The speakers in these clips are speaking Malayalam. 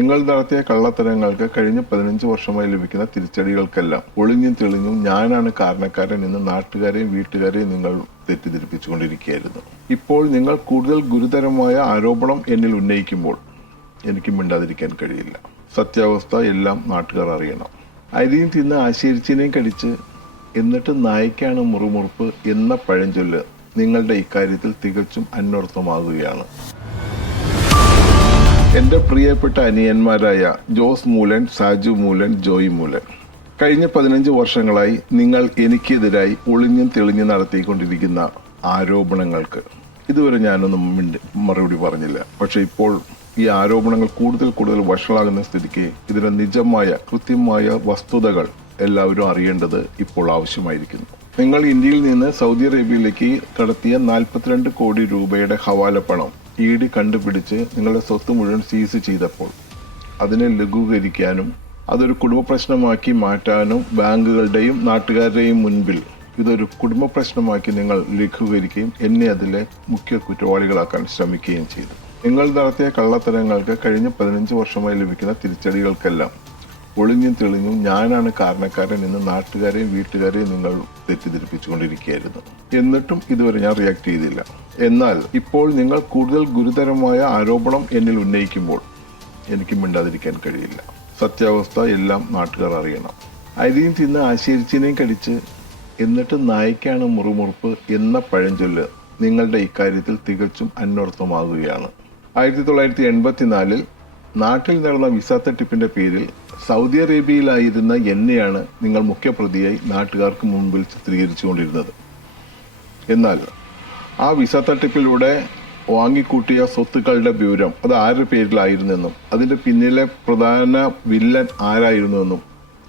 നിങ്ങൾ നടത്തിയ കള്ളത്തരങ്ങൾക്ക് കഴിഞ്ഞ 15 വർഷമായി ലഭിക്കുന്ന തിരിച്ചടികൾക്കെല്ലാം ഒളിഞ്ഞും തെളിഞ്ഞും ഞാനാണ് കാരണക്കാരൻ എന്ന് നാട്ടുകാരെയും വീട്ടുകാരെയും നിങ്ങൾ തെറ്റിദ്ധരിപ്പിച്ചുകൊണ്ടിരിക്കുകയായിരുന്നു. ഇപ്പോൾ നിങ്ങൾ കൂടുതൽ ഗുരുതരമായ ആരോപണം എന്നിൽ ഉന്നയിക്കുമ്പോൾ എനിക്ക് മിണ്ടാതിരിക്കാൻ കഴിയില്ല. സത്യാവസ്ഥ എല്ലാം നാട്ടുകാർ അറിയണം. അരിയും തിന്ന് ആശീർച്ചിനെയും കടിച്ച് എന്നിട്ട് നായ്ക്കാണ് മുറുമുറുപ്പ് എന്ന പഴഞ്ചൊല്ല് നിങ്ങളുടെ ഇക്കാര്യത്തിൽ തികച്ചും അന്വർത്ഥമാകുകയാണ്. എൻ്റെ പ്രിയപ്പെട്ട അനിയന്മാരായ ജോസ് മൂലൻ, സാജു മൂലൻ, ജോയി മൂലൻ, കഴിഞ്ഞ 15 വർഷങ്ങളായി നിങ്ങൾ എനിക്കെതിരായി ഒളിഞ്ഞും തെളിഞ്ഞും നടത്തിക്കൊണ്ടിരിക്കുന്ന ആരോപണങ്ങൾക്ക് ഇതുവരെ ഞാനൊന്നും മറുപടി പറഞ്ഞില്ല. പക്ഷെ ഇപ്പോൾ ഈ ആരോപണങ്ങൾ കൂടുതൽ വഷളാകുന്ന സ്ഥിതിക്ക് ഇതിന്റെ നിജമായ കൃത്യമായ വസ്തുതകൾ എല്ലാവരും അറിയേണ്ടത് ഇപ്പോൾ ആവശ്യമായിരിക്കുന്നു. നിങ്ങൾ ഇന്ത്യയിൽ നിന്ന് സൗദി അറേബ്യയിലേക്ക് കടത്തിയ 42 കോടി രൂപയുടെ ഹവാല പണം ED കണ്ടുപിടിച്ച് നിങ്ങളുടെ സ്വത്ത് മുഴുവൻ സീസ് ചെയ്തപ്പോൾ അതിനെ ലഘൂകരിക്കാനും അതൊരു കുടുംബ പ്രശ്നമാക്കി മാറ്റാനും ബാങ്കുകളുടെയും നാട്ടുകാരുടെയും മുൻപിൽ ഇതൊരു കുടുംബ പ്രശ്നമാക്കി നിങ്ങൾ ലഘൂകരിക്കുകയും എന്നെ അതിലെ മുഖ്യ കുറ്റവാളികളാക്കാൻ ശ്രമിക്കുകയും ചെയ്തു. നിങ്ങൾ നടത്തിയ കള്ളത്തരങ്ങൾക്ക് കഴിഞ്ഞ 15 വർഷമായി ലഭിക്കുന്ന തിരിച്ചടികൾക്കെല്ലാം ഒളിഞ്ഞും തെളിഞ്ഞും ഞാനാണ് കാരണക്കാരൻ എന്ന് നാട്ടുകാരെയും വീട്ടുകാരെയും നിങ്ങൾ തെറ്റിദ്ധരിപ്പിച്ചുകൊണ്ടിരിക്കുകയായിരുന്നു. എന്നിട്ടും ഇതുവരെ ഞാൻ റിയാക്ട് ചെയ്തില്ല. എന്നാൽ ഇപ്പോൾ നിങ്ങൾ കൂടുതൽ ഗുരുതരമായ ആരോപണം എന്നിൽ ഉന്നയിക്കുമ്പോൾ എനിക്ക് മിണ്ടാതിരിക്കാൻ കഴിയില്ല. സത്യാവസ്ഥ എല്ലാം നാട്ടുകാർ അറിയണം. അരിയും തിന്ന് ആശീർച്ചിനെയും കടിച്ച് എന്നിട്ട് നായ്ക്കാണ് മുറുമുറുപ്പ് എന്ന പഴഞ്ചൊല്ല് നിങ്ങളുടെ ഇക്കാര്യത്തിൽ തികച്ചും അന്വർത്ഥമാകുകയാണ്. 1984 നാട്ടിൽ നടന്ന വിസ തട്ടിപ്പിന്റെ പേരിൽ സൗദി അറേബ്യയിലായിരുന്ന എന്നെയാണ് നിങ്ങൾ മുഖ്യപ്രതിയായി നാട്ടുകാർക്ക് മുമ്പിൽ ചിത്രീകരിച്ചുകൊണ്ടിരുന്നത്. എന്നാൽ ആ വിസ തട്ടിപ്പിലൂടെ വാങ്ങിക്കൂട്ടിയ സ്വത്തുക്കളുടെ വിവരം അത് ആരുടെ പേരിലായിരുന്നെന്നും അതിന്റെ പിന്നിലെ പ്രധാന വില്ലൻ ആരായിരുന്നുവെന്നും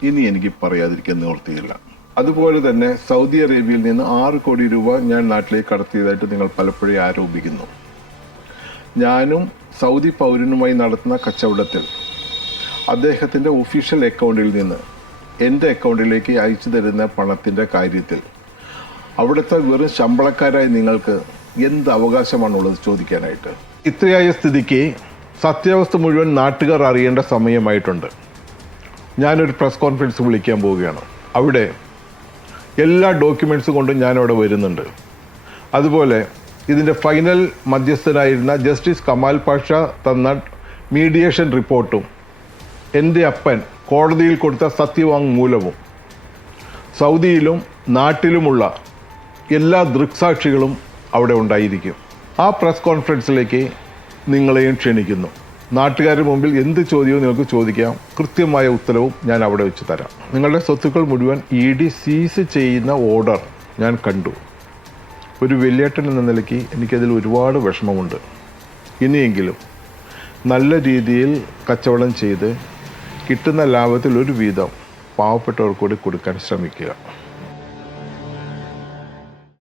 ഇനി എനിക്ക് പറയാതിരിക്കാൻ നിവൃത്തിയില്ല. അതുപോലെ തന്നെ സൗദി അറേബ്യയിൽ നിന്ന് 6 കോടി രൂപ ഞാൻ നാട്ടിലേക്ക് കടത്തിയതായിട്ട് നിങ്ങൾ പലപ്പോഴും ആരോപിക്കുന്നു. ഞാനും സൗദി പൗരനുമായി നടത്തുന്ന കച്ചവടത്തിൽ അദ്ദേഹത്തിന്റെ ഒഫീഷ്യൽ അക്കൗണ്ടിൽ നിന്ന് എൻ്റെ അക്കൗണ്ടിലേക്ക് അയച്ചു തരുന്ന പണത്തിന്റെ കാര്യത്തിൽ അവിടുത്തെ വെറും ശമ്പളക്കാരായ നിങ്ങൾക്ക് എന്ത് അവകാശമാണുള്ളത് ചോദിക്കാനായിട്ട്? ഇത്രയായ സ്ഥിതിക്ക് സത്യാവസ്ഥ മുഴുവൻ നാട്ടുകാർ അറിയേണ്ട സമയമായിട്ടുണ്ട്. ഞാനൊരു പ്രസ് കോൺഫറൻസ് വിളിക്കാൻ പോവുകയാണ്. അവിടെ എല്ലാ ഡോക്യുമെന്റ്സും കൊണ്ടും ഞാനവിടെ വരുന്നുണ്ട്. അതുപോലെ ഇതിൻ്റെ ഫൈനൽ മധ്യസ്ഥനായിരുന്ന ജസ്റ്റിസ് കമാൽ പാഷ തന്ന മീഡിയേഷൻ റിപ്പോർട്ടും എൻ്റെ അപ്പൻ കോടതിയിൽ കൊടുത്ത സത്യവാങ്മൂലവും സൗദിയിലും നാട്ടിലുമുള്ള എല്ലാ ദൃക്സാക്ഷികളും അവിടെ ഉണ്ടായിരിക്കും. ആ പ്രസ് കോൺഫറൻസിലേക്ക് നിങ്ങളെയും ക്ഷണിക്കുന്നു. നാട്ടുകാരുടെ മുമ്പിൽ എന്ത് ചോദ്യവും നിങ്ങൾക്ക് ചോദിക്കാം. കൃത്യമായ ഉത്തരവും ഞാൻ അവിടെ വെച്ച് തരാം. നിങ്ങളുടെ സ്വത്തുക്കൾ മുഴുവൻ ED സീസ് ചെയ്യുന്ന ഓർഡർ ഞാൻ കണ്ടു. ഒരു വലിയേട്ടൻ എന്ന നിലയ്ക്ക് എനിക്കതിൽ ഒരുപാട് വിഷമമുണ്ട്. ഇനിയെങ്കിലും നല്ല രീതിയിൽ കച്ചവടം ചെയ്ത് കിട്ടുന്ന ലാഭത്തിൽ ഒരു വീതം പാവപ്പെട്ടവർക്ക് കൂടി കൊടുക്കാൻ ശ്രമിക്കുക.